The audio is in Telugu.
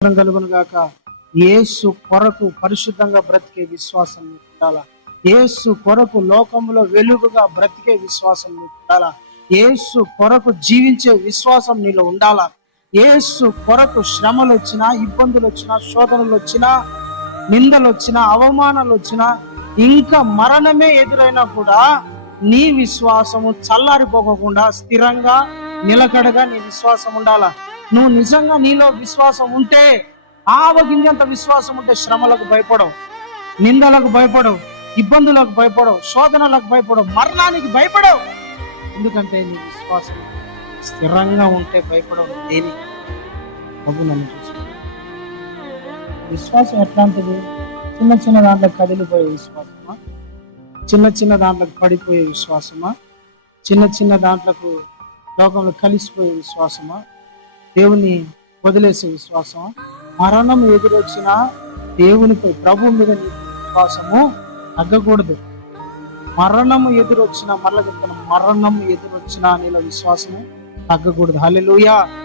కలుగును గాక. యేసు కొరకు పరిశుద్ధంగా బ్రతికే విశ్వాసం నీకు ఉండాలా. యేసు కొరకు లోకంలో వెలుగుగా బ్రతికే విశ్వాసం నీకు ఉండాలా. యేసు కొరకు జీవించే విశ్వాసం నీలో ఉండాలా. యేసు కొరకు శ్రమలు వచ్చినా, ఇబ్బందులు వచ్చినా, శోధనలు వచ్చినా, నిందలు వచ్చినా, అవమానాలు వచ్చినా, ఇంకా మరణమే ఎదురైనా కూడా నీ విశ్వాసము చల్లారిపోకుండా స్థిరంగా నిలకడగా నీ విశ్వాసం ఉండాలా. నువ్వు నిజంగా నీలో విశ్వాసం ఉంటే, ఆవగింజంత విశ్వాసం ఉంటే శ్రమలకు భయపడవు, నిందలకు భయపడవు, ఇబ్బందులకు భయపడవు, శోధనలకు భయపడవు, మరణానికి భయపడవు. ఎందుకంటే నీ విశ్వాసం స్థిరంగా ఉంటే భయపడవు. దేని ప్రభు నన్ను చూసుకో. విశ్వాసం ఎట్లాంటిది? చిన్న చిన్న దాంట్లో కదిలిపోయే విశ్వాసమా? చిన్న చిన్న దాంట్లోకి పడిపోయే విశ్వాసమా? చిన్న చిన్న దాంట్లకు లోకంలో కలిసిపోయే విశ్వాసమా? దేవుని వదిలేసే విశ్వాసమా? మరణం ఎదురొచ్చినా దేవునిపై, ప్రభు మీద నీ విశ్వాసము తగ్గకూడదు. మరణము ఎదురొచ్చినా, మరలా చెప్తాను, మరణం ఎదురొచ్చినా నీలో విశ్వాసము తగ్గకూడదు. హల్లెలూయా.